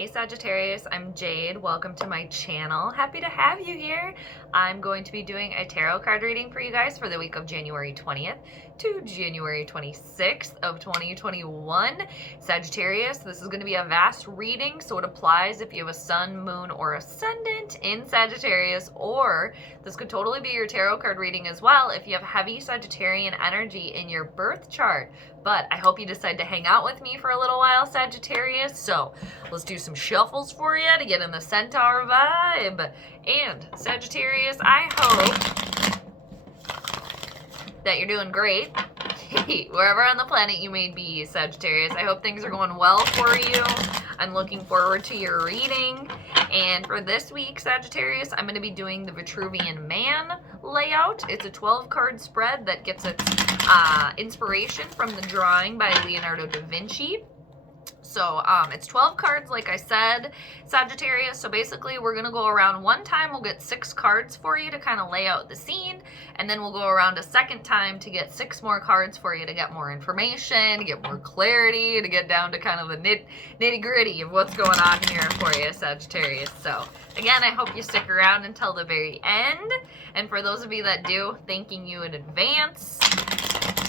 Hey Sagittarius, I'm Jade. Welcome to my channel. Happy to have you here. I'm going to be doing a tarot card reading for you guys for the week of January 20th to January 26th of 2021. Sagittarius, this is going to be a vast reading, so it applies if you have a sun, moon, or ascendant in Sagittarius, or this could totally be your tarot card reading as well if you have heavy Sagittarian energy in your birth chart. But I hope you decide to hang out with me for a little while, Sagittarius. So let's do some shuffles for you to get in the Centaur vibe. And Sagittarius, I hope that you're doing great wherever on the planet you may be, Sagittarius. I hope things are going well for you. I'm looking forward to your reading. And for this week, Sagittarius, I'm going to be doing the Vitruvian Man layout. It's a 12-card spread that gets its inspiration from the drawing by Leonardo da Vinci. So it's 12 cards, like I said, Sagittarius. So basically, we're going to go around one time. We'll get 6 cards for you to kind of lay out the scene. And then we'll go around a second time to get 6 more cards for you to get more information, to get more clarity, to get down to kind of the nitty gritty of what's going on here for you, Sagittarius. So again, I hope you stick around until the very end. And for those of you that do, thanking you in advance.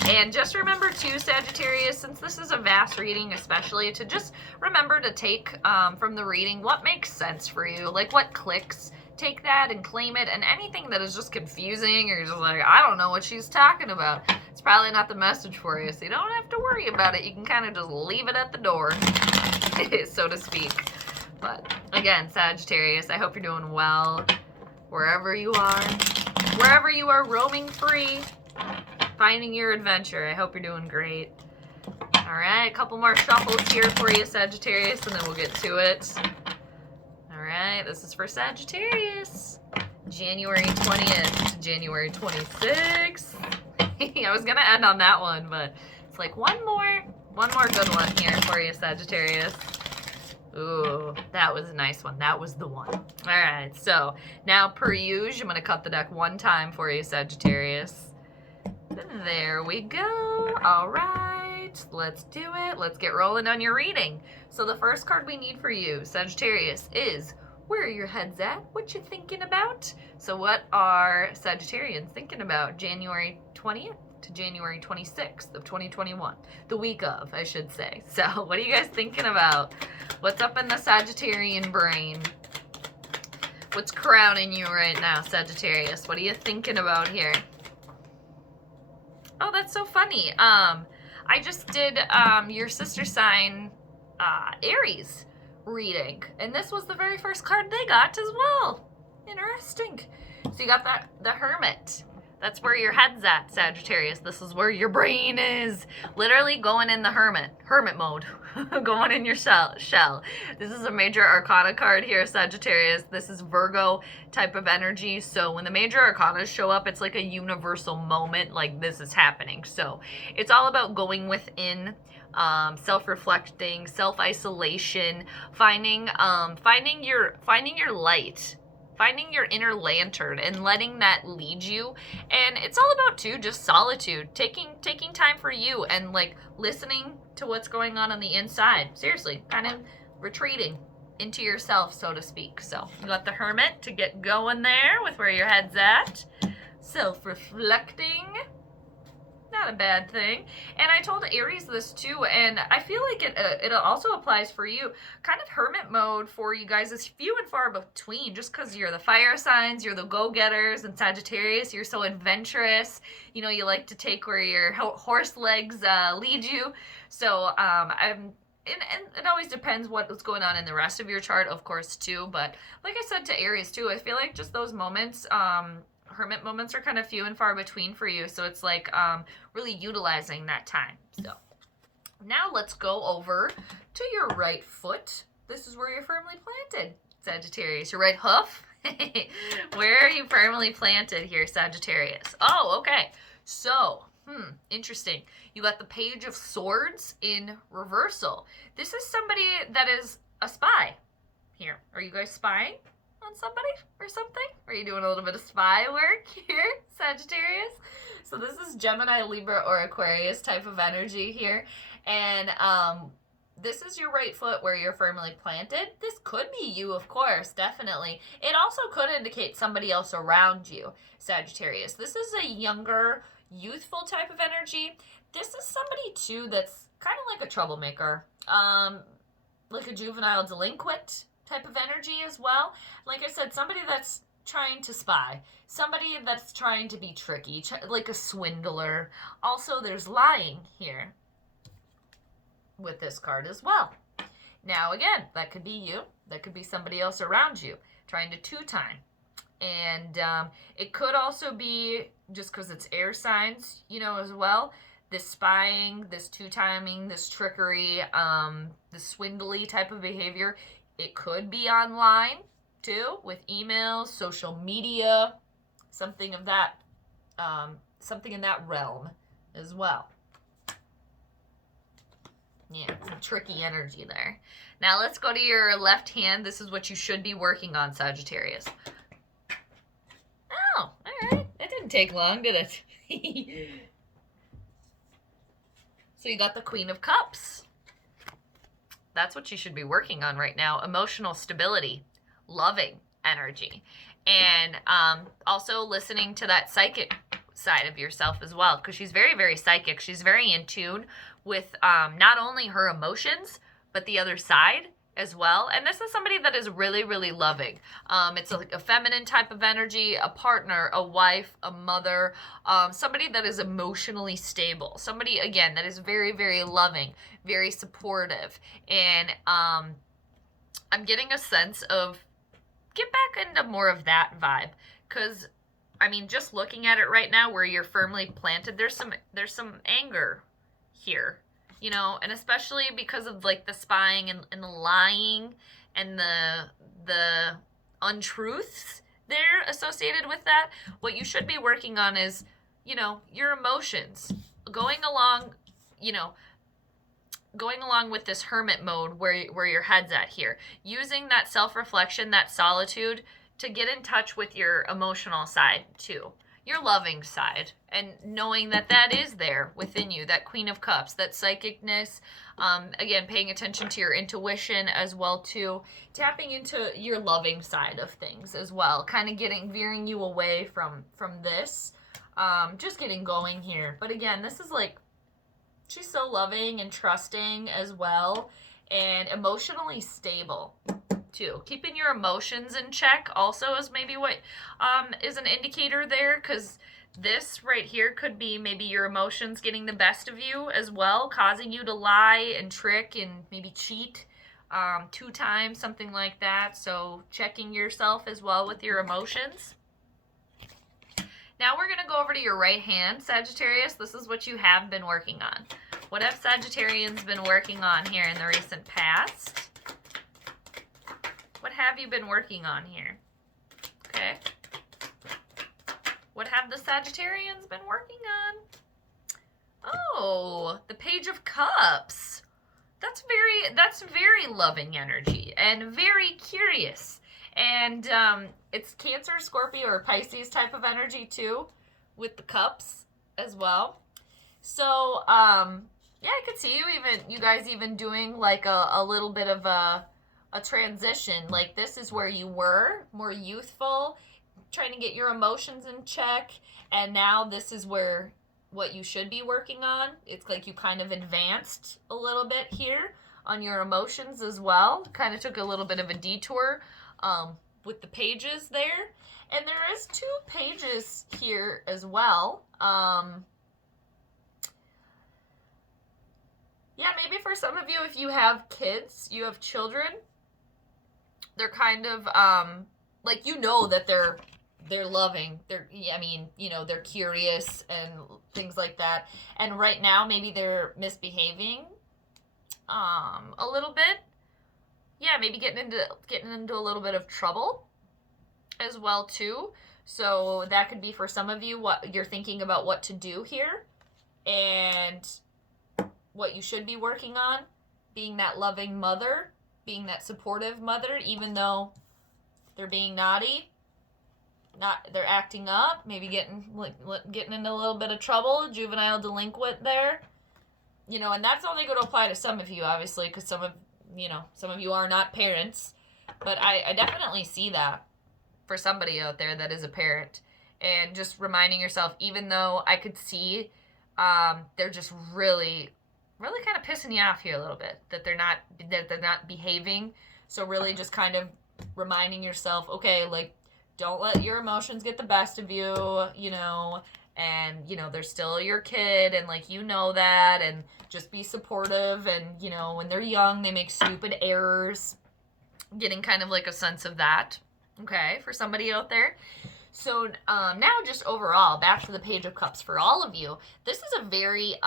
And just remember too, Sagittarius, since this is a vast reading, especially to just remember to take from the reading what makes sense for you, like what clicks. Take that and claim it, and anything that is just confusing or you're just like, I don't know what she's talking about, it's probably not the message for you, so you don't have to worry about it. You can kind of just leave it at the door, so to speak. But again, Sagittarius, I hope you're doing well wherever you are roaming free, finding your adventure. I hope you're doing great. All right, a couple more shuffles here for you, Sagittarius, and then we'll get to it. All right, this is for Sagittarius. January 20th to January 26th. I was gonna end on that one, but it's like one more good one here for you, Sagittarius. Ooh, that was a nice one. That was the one. All right, so now per usual, I'm gonna cut the deck one time for you, Sagittarius. There we go. All right, let's do it. Let's get rolling on your reading. So the first card we need for you, Sagittarius, is where are your heads at? What you thinking about? So what are Sagittarians thinking about January 20th to January 26th of 2021? The week of, I should say. So what are you guys thinking about? What's up in the Sagittarian brain? What's crowning you right now, Sagittarius? What are you thinking about here? Oh, that's so funny. I just did your sister sign Aries reading, and this was the very first card they got as well. Interesting. So you got the Hermit. That's where your head's at, Sagittarius. This is where your brain is. Literally going in the hermit mode. Going in your shell. This is a major arcana card here, Sagittarius. This is Virgo type of energy. So when the major arcanas show up, it's like a universal moment, like this is happening. So it's all about going within, self-reflecting, self-isolation, finding your light, finding your inner lantern and letting that lead you. And it's all about too just solitude, taking time for you and like listening to what's going on the inside. Seriously, kind of retreating into yourself, so to speak. So you got the Hermit to get going there with where your head's at. Self-reflecting, not a bad thing. And I told Aries this too, and I feel like it also applies for you. Kind of hermit mode for you guys is few and far between, just because you're the fire signs, you're the go-getters, and Sagittarius, you're so adventurous. You know, you like to take where your horse legs lead you. So and it always depends what's going on in the rest of your chart, of course, too. But like I said to Aries too, I feel like just those moments, hermit moments, are kind of few and far between for you. So it's like really utilizing that time. So now let's go over to your right foot. This is where you're firmly planted, Sagittarius. Your right hoof. Where are you firmly planted here, Sagittarius? Oh, okay. So interesting. You got the Page of Swords in reversal. This is somebody that is a spy here. Are you guys spying on somebody or something? Are you doing a little bit of spy work here, Sagittarius? So this is Gemini, Libra, or Aquarius type of energy here. And this is your right foot where you're firmly planted. This could be you, of course, definitely. It also could indicate somebody else around you, Sagittarius. This is a younger, youthful type of energy. This is somebody, too, that's kind of like a troublemaker. Like a juvenile delinquent type of energy as well. Like I said, somebody that's trying to spy. Somebody that's trying to be tricky, like a swindler. Also, there's lying here with this card as well. Now, again, that could be you. That could be somebody else around you trying to two-time. And it could also be, just because it's air signs, you know, as well, this spying, this two-timing, this trickery, this swindly type of behavior. It could be online, too, with emails, social media, something of that, something in that realm as well. Yeah, some tricky energy there. Now let's go to your left hand. This is what you should be working on, Sagittarius. Oh, all right. It didn't take long, did it? So you got the Queen of Cups. That's what you should be working on right now. Emotional stability, loving energy, and also listening to that psychic side of yourself as well, because she's very, very psychic. She's very in tune with not only her emotions, but the other side as well. And this is somebody that is really, really loving. It's like a feminine type of energy, a partner, a wife, a mother, somebody that is emotionally stable. Somebody, again, that is very, very loving, very supportive. And I'm getting a sense of, get back into more of that vibe. Because, I mean, just looking at it right now where you're firmly planted, there's some anger here, you know, and especially because of like the spying and the lying and the untruths there associated with that. What you should be working on is, you know, your emotions, going along, you know, going along with this hermit mode where your head's at here, using that self-reflection, that solitude to get in touch with your emotional side too, your loving side, and knowing that that is there within you, that Queen of Cups, that psychicness, again, paying attention to your intuition as well too, tapping into your loving side of things as well, kind of veering you away from this, just getting going here. But again, this is like, she's so loving and trusting as well, and emotionally stable too. Keeping your emotions in check also is maybe what is an indicator there, because this right here could be maybe your emotions getting the best of you as well, causing you to lie and trick and maybe cheat two times, something like that. So checking yourself as well with your emotions. Now we're going to go over to your right hand, Sagittarius. This is what you have been working on. What have Sagittarians been working on here in the recent past? What have you been working on here? Okay. What have the Sagittarians been working on? Oh, the Page of Cups. That's very loving energy and very curious. And it's Cancer, Scorpio, or Pisces type of energy too, with the cups as well. So, yeah, I could see you guys even doing like a little bit of a transition. Like, this is where you were, more youthful, trying to get your emotions in check, and now this is where what you should be working on. It's like you kind of advanced a little bit here on your emotions as well. Kind of took a little bit of a detour with the pages there. And there is 2 pages here as well. Yeah, maybe for some of you, if you have kids, you have children, they're kind of, like, you know that they're loving, they're curious and things like that. And right now, maybe they're misbehaving, a little bit. Yeah, maybe getting into a little bit of trouble as well, too. So that could be for some of you what you're thinking about what to do here. And what you should be working on, being that loving mother, being that supportive mother, even though they're being naughty, they're acting up, maybe getting into a little bit of trouble, juvenile delinquent there. you know, and that's only going to apply to some of you, obviously, because some of you are not parents. But I definitely see that for somebody out there that is a parent. And just reminding yourself, even though I could see they're just really kind of pissing you off here a little bit, that they're not behaving. So really just kind of reminding yourself, okay, like, don't let your emotions get the best of you, you know, and, you know, they're still your kid, and, like, you know that, and just be supportive, and, you know, when they're young, they make stupid errors, getting kind of like a sense of that, okay, for somebody out there. So now just overall, back to the Page of Cups for all of you. This is a very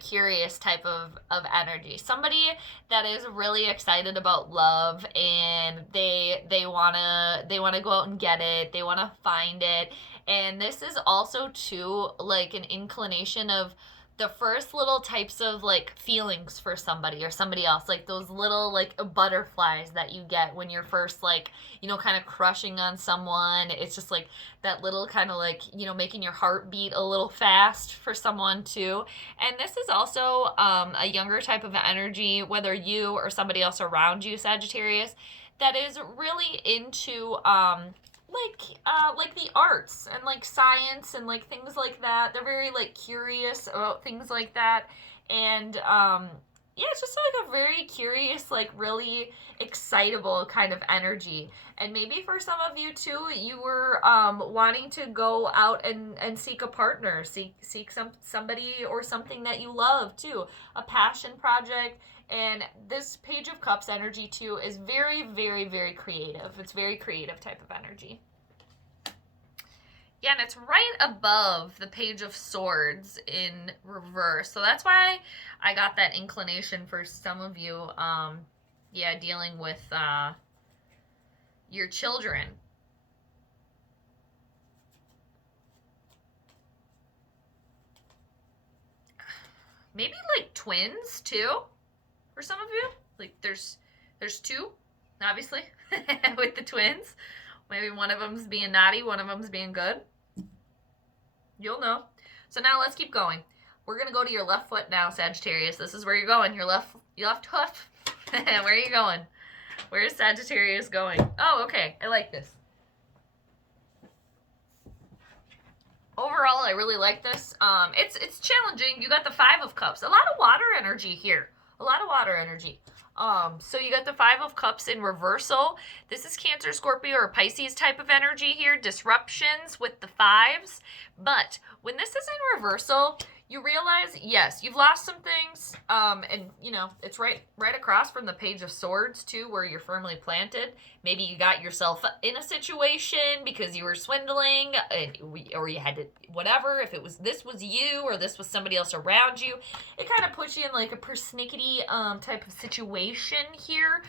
curious type of energy. Somebody that is really excited about love, and they wanna go out and get it. They wanna find it. And this is also too like an inclination of the first little types of like feelings for somebody or somebody else, like those little like butterflies that you get when you're first like, you know, kind of crushing on someone. It's just like that little kind of like, you know, making your heart beat a little fast for someone too. And this is also a younger type of energy, whether you or somebody else around you, Sagittarius, that is really into like the arts and like science and like things like that. They're very like curious about things like that. And yeah, it's just like a very curious, like really excitable kind of energy. And maybe for some of you too, you were wanting to go out and seek a partner, seek somebody or something that you love too, a passion project. And this Page of Cups energy too is very, very, very creative. It's very creative type of energy. Yeah, and it's right above the Page of Swords in reverse. So that's why I got that inclination for some of you, yeah, dealing with your children. Maybe like twins too, for some of you. Like there's two, obviously, with the twins. Maybe one of them's being naughty, one of them's being good. You'll know. So now let's keep going. We're going to go to your left foot now, Sagittarius. This is where you're going. Your left hoof. Where are you going? Where is Sagittarius going? Oh, okay. I like this. Overall, I really like this. It's challenging. You got the Five of Cups. A lot of water energy here. A lot of water energy. So you got the Five of Cups in reversal. This is Cancer, Scorpio, or Pisces type of energy here. Disruptions with the fives. But when this is in reversal, you realize, yes, you've lost some things. And, you know, it's right across from the Page of Swords, too, where you're firmly planted. Maybe you got yourself in a situation because you were swindling, or you had to, whatever. If this was you or this was somebody else around you, it kind of puts you in like a persnickety type of situation here,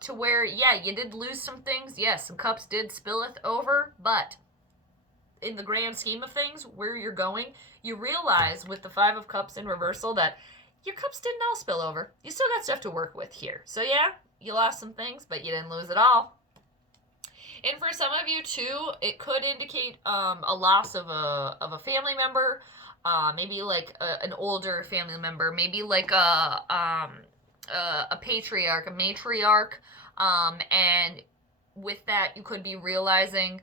to where, yeah, you did lose some things. Yes, some cups did spilleth over, but in the grand scheme of things, where you're going, you realize with the Five of Cups in reversal that your cups didn't all spill over. You still got stuff to work with here. So yeah, you lost some things, but you didn't lose it all. And for some of you too, it could indicate a loss of a family member, maybe like an older family member, maybe like a patriarch, a matriarch, and with that, you could be realizing,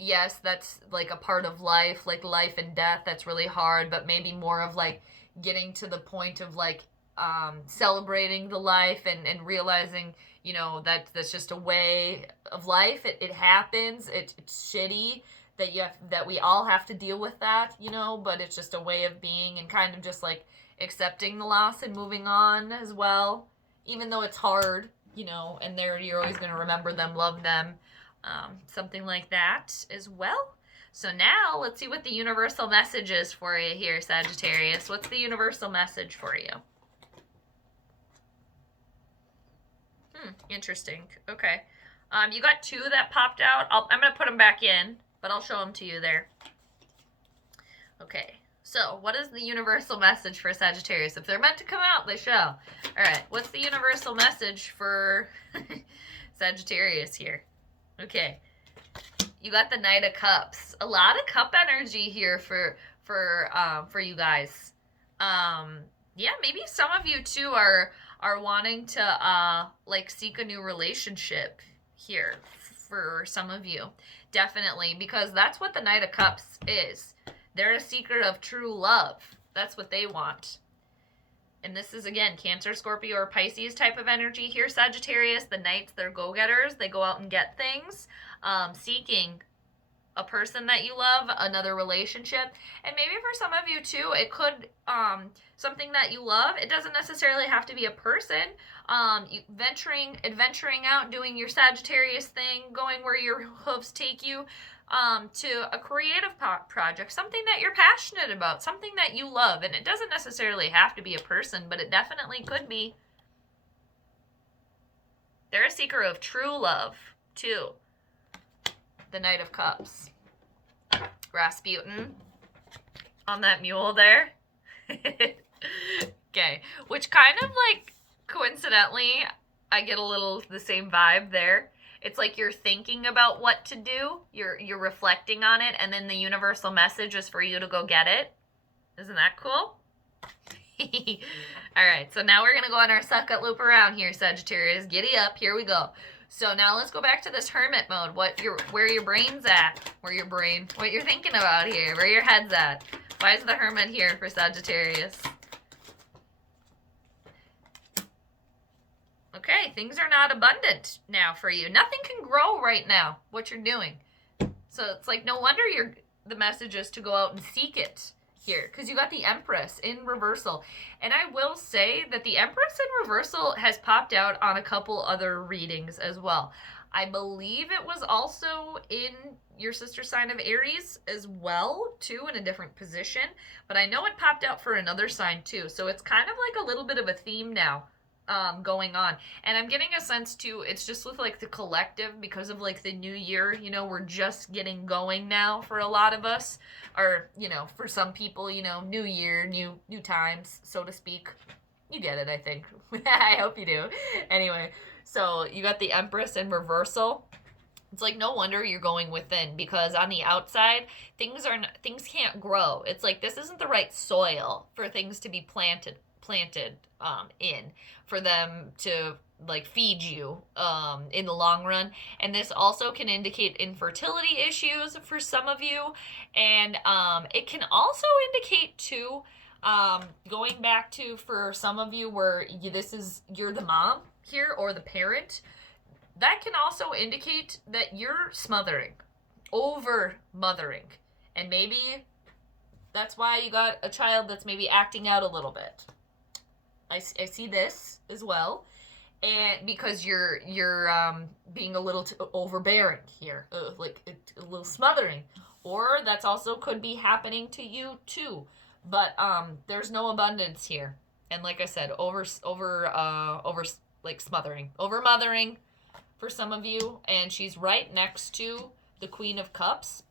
yes, that's like a part of life, like life and death. That's really hard, but maybe more of like getting to the point of like celebrating the life and realizing, you know, that that's just a way of life. It happens. It's shitty that we all have to deal with that, you know, but it's just a way of being, and kind of just like accepting the loss and moving on as well, even though it's hard, you know, and you're always going to remember them, love them. Something like that as well. So now let's see what the universal message is for you here, Sagittarius. What's the universal message for you? Interesting. Okay. You got two that popped out. I'm going to put them back in, but I'll show them to you there. Okay. So what is the universal message for Sagittarius? If they're meant to come out, they shall. All right. What's the universal message for Sagittarius here? Okay, you got the Knight of Cups. A lot of cup energy here for you guys. Yeah, maybe some of you too are wanting to like seek a new relationship here for some of you. Definitely, because that's what the Knight of Cups is. They're a seeker of true love. That's what they want. And this is, again, Cancer, Scorpio, or Pisces type of energy here, Sagittarius. The Knights, they're go-getters. They go out and get things, seeking a person that you love, another relationship. And maybe for some of you, too, it could, something that you love. It doesn't necessarily have to be a person. Adventuring out, doing your Sagittarius thing, going where your hooves take you. To a creative project, something that you're passionate about, something that you love. And it doesn't necessarily have to be a person, but it definitely could be. They're a seeker of true love, too. The Knight of Cups. Rasputin on that mule there. Okay. Which kind of like, coincidentally, I get a little the same vibe there. It's like you're thinking about what to do, you're reflecting on it, and then the universal message is for you to go get it. Isn't that cool? All right, so now we're going to go on our suck-up loop around here, Sagittarius. Giddy up, here we go. So now let's go back to this hermit mode. Where your brain's at. What you're thinking about here. Where your head's at. Why is the hermit here for Sagittarius? Okay, things are not abundant now for you. Nothing can grow right now, what you're doing. So it's like, no wonder the message is to go out and seek it here, because you got the Empress in reversal. And I will say that the Empress in reversal has popped out on a couple other readings as well. I believe it was also in your sister sign of Aries as well, too, in a different position. But I know it popped out for another sign, too. So it's kind of like a little bit of a theme now. Going on. And I'm getting a sense too, it's just with like the collective, because of like the new year, you know, we're just getting going now for a lot of us, or, you know, for some people, you know, new year, new times, so to speak. You get it, I think. I hope you do. Anyway, so you got the Empress in reversal. It's like, no wonder you're going within, because on the outside, things can't grow. It's like, this isn't the right soil for things to be planted in, for them to like feed you in the long run. And this also can indicate infertility issues for some of you, and it can also indicate too, going back to, for some of you where you're the mom here or the parent, that can also indicate that you're over mothering, and maybe that's why you got a child that's maybe acting out a little bit. I see this as well, and because you're being a little overbearing here, like a little smothering, or that's also could be happening to you too. But there's no abundance here, and like I said, over like smothering, over mothering for some of you, and she's right next to the Queen of Cups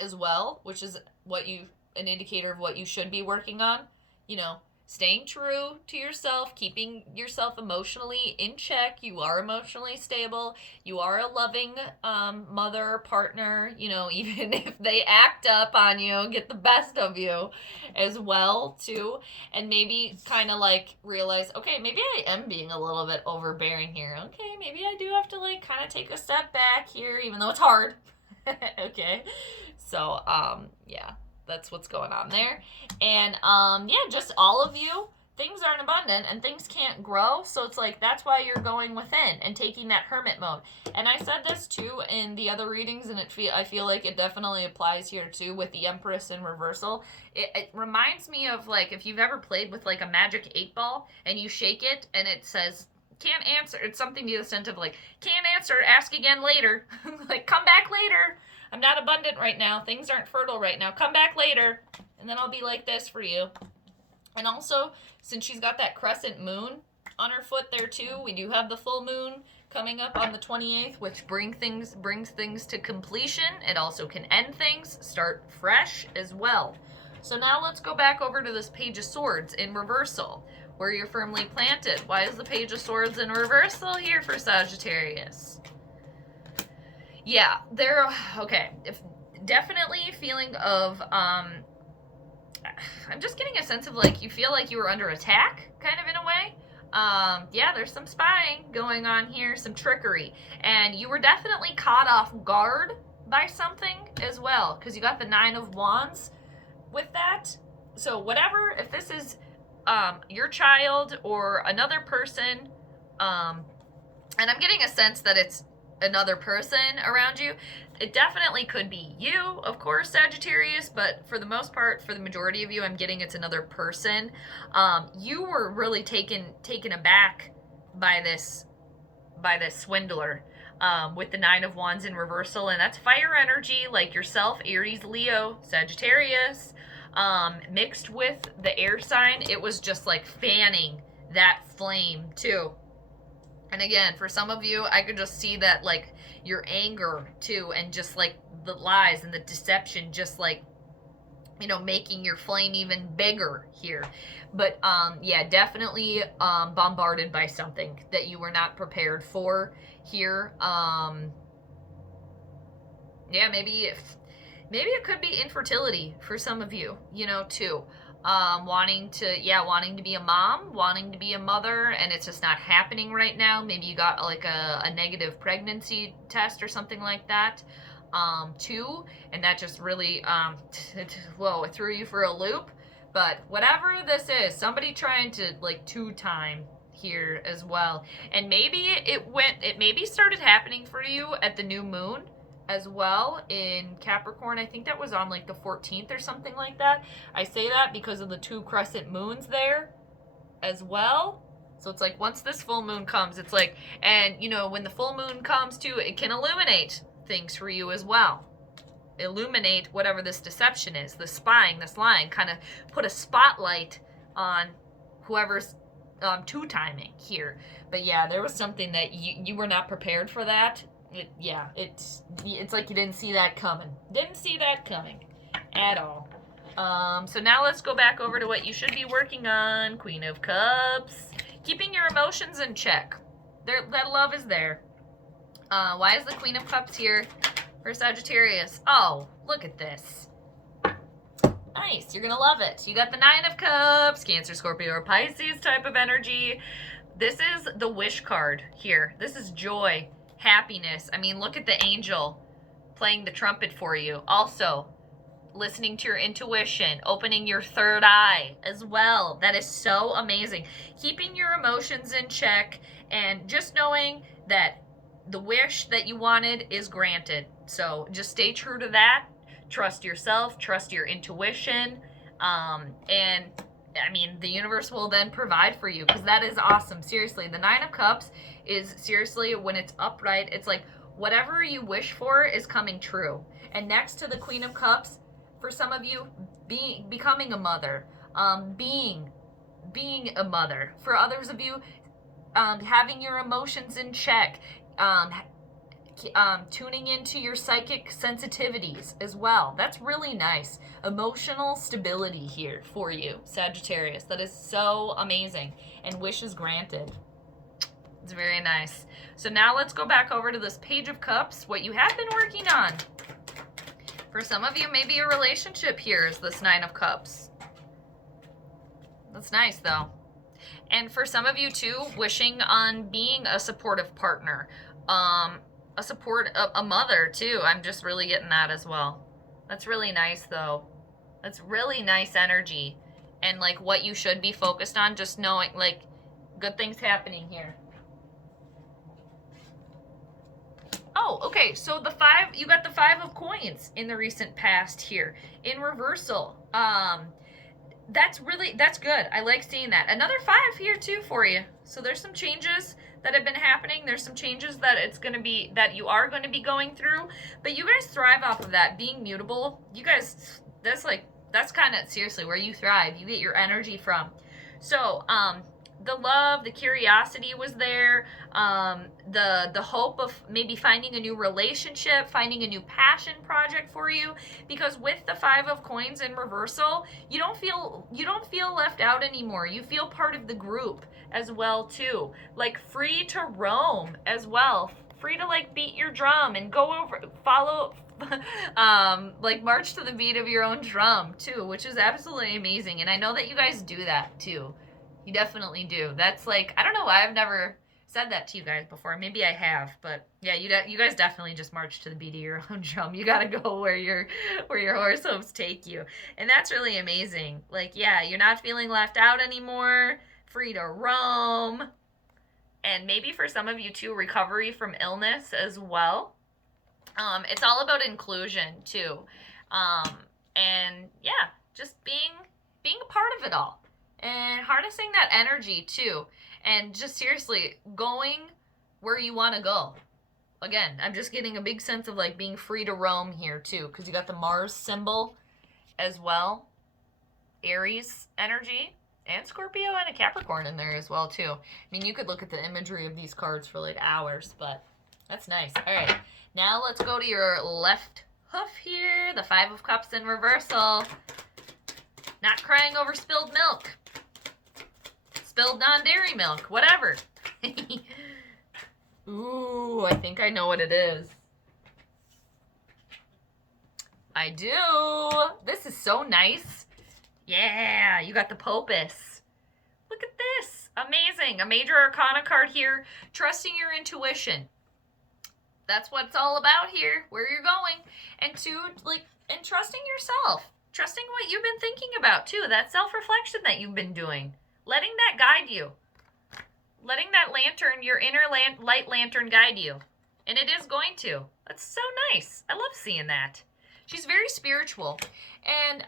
as well, which is an indicator of what you should be working on, you know. Staying true to yourself, keeping yourself emotionally in check. You are emotionally stable. You are a loving mother, partner, you know, even if they act up on you, get the best of you as well, too. And maybe kind of like realize, okay, maybe I am being a little bit overbearing here. Okay, maybe I do have to like kind of take a step back here, even though it's hard. Okay, so yeah. That's what's going on there. And yeah, just all of you, things aren't abundant and things can't grow. So it's like, that's why you're going within and taking that hermit mode. And I said this too in the other readings, and I feel like it definitely applies here too with the Empress in reversal. It reminds me of like, if you've ever played with like a magic 8-ball and you shake it and it says, can't answer. It's something to the extent of like, can't answer, ask again later. Like, come back later. I'm not abundant right now. Things aren't fertile right now. Come back later, and then I'll be like this for you. And also, since she's got that crescent moon on her foot there too, we do have the full moon coming up on the 28th, which brings things to completion. It also can end things, start fresh as well. So now let's go back over to this Page of Swords in reversal, where you're firmly planted. Why is the Page of Swords in reversal here for Sagittarius? Yeah, definitely a feeling of I'm just getting a sense of like you feel like you were under attack, kind of in a way. Yeah, there's some spying going on here, some trickery, and you were definitely caught off guard by something as well, because you got the 9 of Wands with that. So whatever, if this is your child or another person, and I'm getting a sense that it's another person around you. It definitely could be you, of course, Sagittarius, but for the most part, for the majority of you, I'm getting it's another person. You were really taken aback by this swindler with the 9 of Wands in reversal, and that's fire energy, like yourself, Aries, Leo, Sagittarius, mixed with the air sign. It was just like fanning that flame too. And again, for some of you, I could just see that, like, your anger, too, and just, like, the lies and the deception just, like, you know, making your flame even bigger here. But, yeah, definitely bombarded by something that you were not prepared for here. Yeah, maybe it could be infertility for some of you, you know, too. Wanting to be a mom, wanting to be a mother, and it's just not happening right now. Maybe you got like a negative pregnancy test or something like that, too, and that just really, it threw you for a loop. But whatever this is, somebody trying to like 2-time here as well, and maybe it maybe started happening for you at the new moon as well in Capricorn. I think that was on like the 14th or something like that. I say that because of the 2 crescent moons there as well. So it's like once this full moon comes, it's like, and you know, when the full moon comes too, it can illuminate things for you as well. Illuminate whatever this deception is, the spying, this lying, kind of put a spotlight on whoever's 2-timing here. But yeah, there was something that you were not prepared for that. It's like you didn't see that coming. Didn't see that coming at all. So now let's go back over to what you should be working on. Queen of Cups. Keeping your emotions in check. That love is there. Why is the Queen of Cups here for Sagittarius? Oh, look at this. Nice. You're going to love it. You got the 9 of Cups, Cancer, Scorpio, or Pisces type of energy. This is the wish card here. This is joy. Happiness. I mean, look at the angel playing the trumpet for you. Also, listening to your intuition, opening your third eye as well. That is so amazing. Keeping your emotions in check and just knowing that the wish that you wanted is granted. So just stay true to that. Trust yourself, trust your intuition. And I mean, the universe will then provide for you, because that is awesome. Seriously, the 9 of Cups is seriously, when it's upright, it's like whatever you wish for is coming true. And next to the Queen of Cups, for some of you, becoming a mother, being a mother. For others of you, having your emotions in check, tuning into your psychic sensitivities as well. That's really nice. Emotional stability here for you, Sagittarius. That is so amazing. And wishes granted. It's very nice. So now let's go back over to this Page of Cups, what you have been working on. For some of you, maybe a relationship here is this 9 of Cups. That's nice, though. And for some of you, too, wishing on being a supportive partner. A mother, too. I'm just really getting that as well. That's really nice, though. That's really nice energy. And, like, what you should be focused on, just knowing, like, good things happening here. Oh, okay, so you got the 5 of Coins in the recent past here, in reversal. That's good. I like seeing that. Another 5 here, too, for you. So there's some changes that have been happening. There's some changes that you are going to be going through, but you guys thrive off of that, being mutable. You guys, that's kind of seriously where you thrive. You get your energy from. So, the love, the curiosity was there, the hope of maybe finding a new relationship, finding a new passion project for you, because with the 5 of Coins in reversal, you don't feel left out anymore. You feel part of the group as well too, like free to roam as well free to like beat your drum and go over, follow, like march to the beat of your own drum too, which is absolutely amazing. And I know that you guys do that too. You definitely do. That's like, I don't know why I've never said that to you guys before. Maybe I have, but yeah, you guys definitely just march to the beat of your own drum. You gotta go where your horse hooves take you, and that's really amazing. Like, yeah, you're not feeling left out anymore. Free to roam, and maybe for some of you too, recovery from illness as well. It's all about inclusion too, and yeah, just being a part of it all and harnessing that energy too, and just seriously going where you want to go. Again, I'm just getting a big sense of like being free to roam here too, because you got the Mars symbol as well, Aries energy, and Scorpio and a Capricorn in there as well too. I mean, you could look at the imagery of these cards for like hours, but that's nice. All right, now let's go to your left hoof here, the Five of Cups in reversal. Not crying over spilled milk. Spilled non-dairy milk, whatever. Ooh, I think I know what it is. I do. This is so nice. Yeah, you got the Popus. Look at this. Amazing. A major arcana card here. Trusting your intuition. That's what it's all about here, where you're going. And and trusting yourself. Trusting what you've been thinking about, too. That self-reflection that you've been doing. Letting that guide you. Letting that lantern, your inner light lantern, guide you. And it is going to. That's so nice. I love seeing that. She's very spiritual. And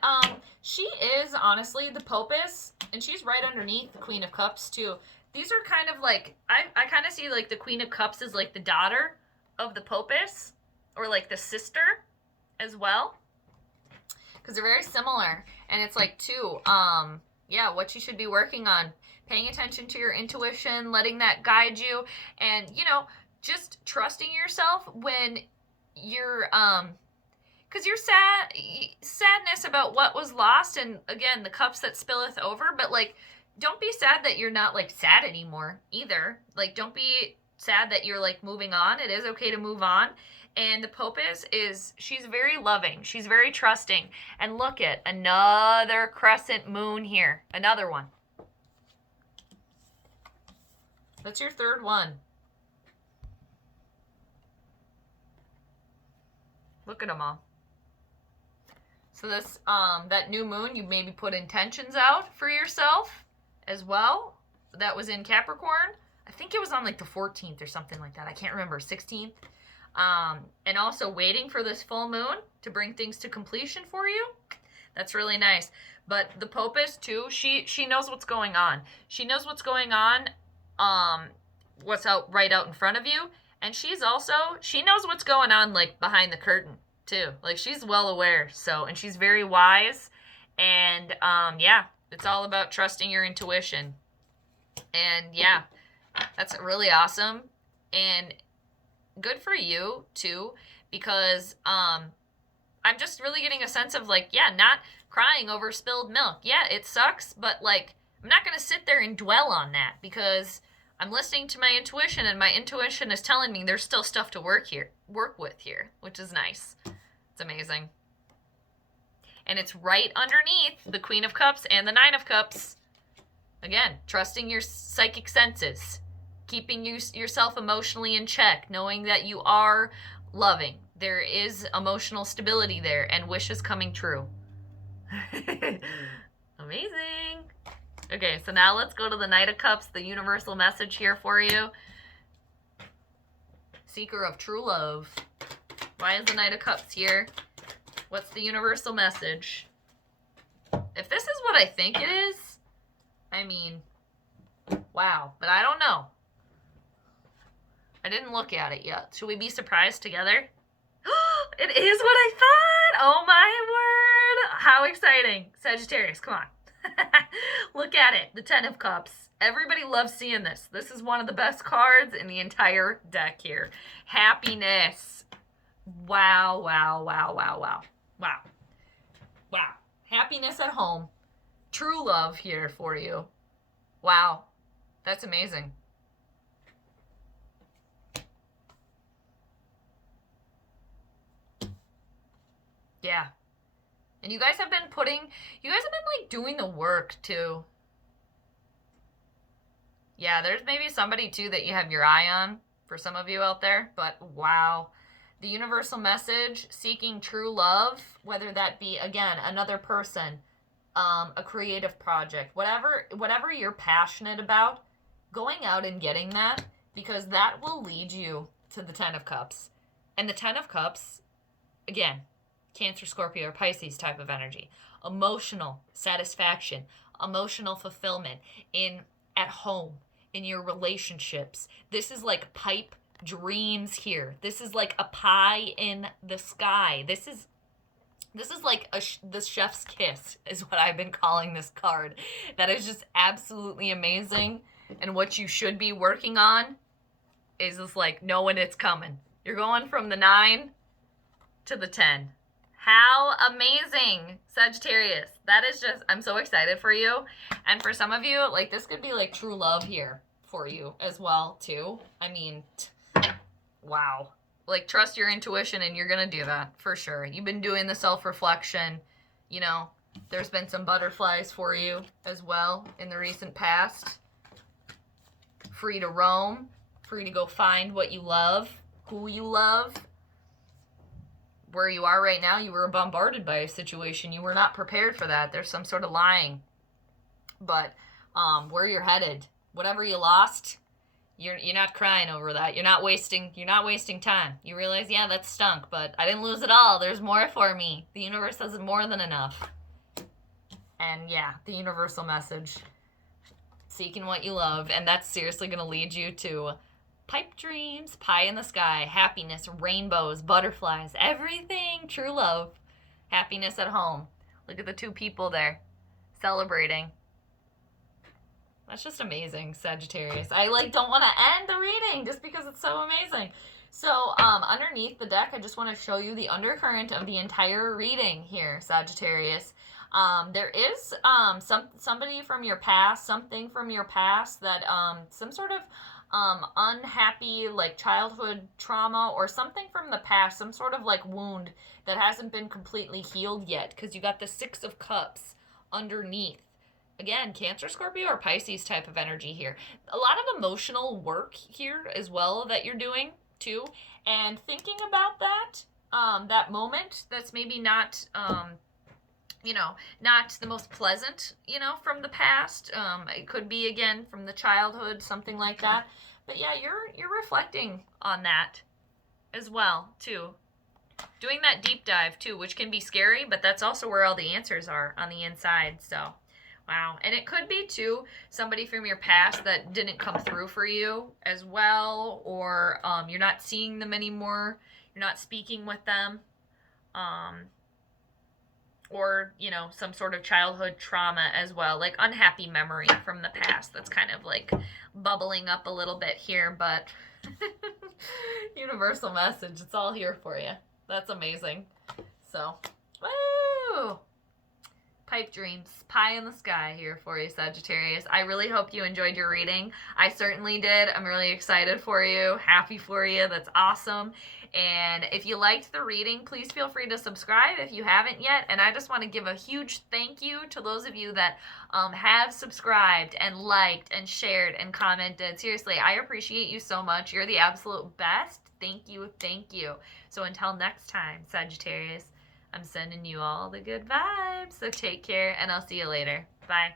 she is, honestly, the Popus. And she's right underneath the Queen of Cups, too. These are kind of like, I kind of see like the Queen of Cups as like the daughter of the Popus. Or like the sister as well. Because they're very similar. And it's like, too, yeah, what you should be working on. Paying attention to your intuition, letting that guide you, and, you know, just trusting yourself when you're, because you're sadness about what was lost, and, again, the cups that spilleth over, but, like, don't be sad that you're not, like, sad anymore, either. Like, don't be sad that you're, like, moving on. It is okay to move on. And the Popus she's very loving. She's very trusting. And look at another crescent moon here. Another one. That's your third one. Look at them all. So this, that new moon, you maybe put intentions out for yourself as well. That was in Capricorn. I think it was on like the 14th or something like that. I can't remember, 16th. And also waiting for this full moon to bring things to completion for you. That's really nice. But the Popus too, she knows what's going on. She knows what's going on, what's right out in front of you. And she knows what's going on like behind the curtain too. Like she's well aware. So, and she's very wise. And yeah, it's all about trusting your intuition. And yeah, that's really awesome. And good for you too, because I'm just really getting a sense of like, yeah, not crying over spilled milk. Yeah, it sucks, but like I'm not going to sit there and dwell on that, because I'm listening to my intuition, and my intuition is telling me there's still stuff to work with here, which is nice. It's amazing. And it's right underneath the Queen of Cups and the Nine of Cups. Again, trusting your psychic senses. Keeping yourself emotionally in check, knowing that you are loving. There is emotional stability there, and wishes coming true. Amazing. Okay, so now let's go to the Knight of Cups, the universal message here for you. Seeker of true love. Why is the Knight of Cups here? What's the universal message? If this is what I think it is, I mean, wow, but I don't know. I didn't look at it yet. Should we be surprised together? It is what I thought! Oh my word! How exciting. Sagittarius, come on. Look at it. The Ten of Cups. Everybody loves seeing this. This is one of the best cards in the entire deck here. Happiness. Wow, wow, wow, wow, wow. Wow. Wow. Happiness at home. True love here for you. Wow. That's amazing. Yeah. And you guys have been like doing the work too. Yeah, there's maybe somebody too that you have your eye on for some of you out there, but wow. The universal message, seeking true love, whether that be again another person, a creative project, whatever you're passionate about, going out and getting that, because that will lead you to the 10 of Cups. And the 10 of Cups, again, Cancer, Scorpio, or Pisces type of energy. Emotional satisfaction, emotional fulfillment at home, in your relationships. This is like pipe dreams here. This is like a pie in the sky. This is like the chef's kiss is what I've been calling this card. That is just absolutely amazing. And what you should be working on is just like knowing it's coming. You're going from the 9 to the 10. How amazing, Sagittarius. That is just, I'm so excited for you. And for some of you, like this could be like true love here for you as well too. I mean, wow. Like trust your intuition and you're going to do that for sure. You've been doing the self-reflection, you know, there's been some butterflies for you as well in the recent past. Free to roam, free to go find what you love, who you love. Where you are right now, you were bombarded by a situation. You were not prepared for that. There's some sort of lying. But where you're headed, whatever you lost, you're not crying over that. You're not wasting time. You realize, yeah, that stunk, but I didn't lose it all. There's more for me. The universe has more than enough. And yeah, the universal message. Seeking what you love, and that's seriously going to lead you to pipe dreams, pie in the sky, happiness, rainbows, butterflies, everything, true love, happiness at home. Look at the two people there celebrating. That's just amazing, Sagittarius. I don't want to end the reading just because it's so amazing. So underneath the deck, I just want to show you the undercurrent of the entire reading here, Sagittarius. There is somebody from your past, something from your past that some sort of unhappy like childhood trauma or something from the past, some sort of like wound that hasn't been completely healed yet, because you got the 6 of Cups underneath. Again, Cancer, Scorpio, or Pisces type of energy here. A lot of emotional work here as well that you're doing too, and thinking about that that moment that's maybe not not the most pleasant, from the past. It could be, again, from the childhood, something like that. But yeah, you're reflecting on that as well, too. Doing that deep dive, too, which can be scary, but that's also where all the answers are on the inside. So, wow. And it could be, too, somebody from your past that didn't come through for you as well, or you're not seeing them anymore. You're not speaking with them. Or, some sort of childhood trauma as well, like unhappy memory from the past that's kind of like bubbling up a little bit here, but universal message, it's all here for you. That's amazing. So, woo! Pipe dreams, pie in the sky here for you, Sagittarius. I really hope you enjoyed your reading. I certainly did. I'm really excited for you, happy for you. That's awesome. And if you liked the reading, please feel free to subscribe if you haven't yet. And I just want to give a huge thank you to those of you that have subscribed and liked and shared and commented. Seriously, I appreciate you so much. You're the absolute best. Thank you, thank you. So until next time, Sagittarius, I'm sending you all the good vibes. So take care, and I'll see you later. Bye.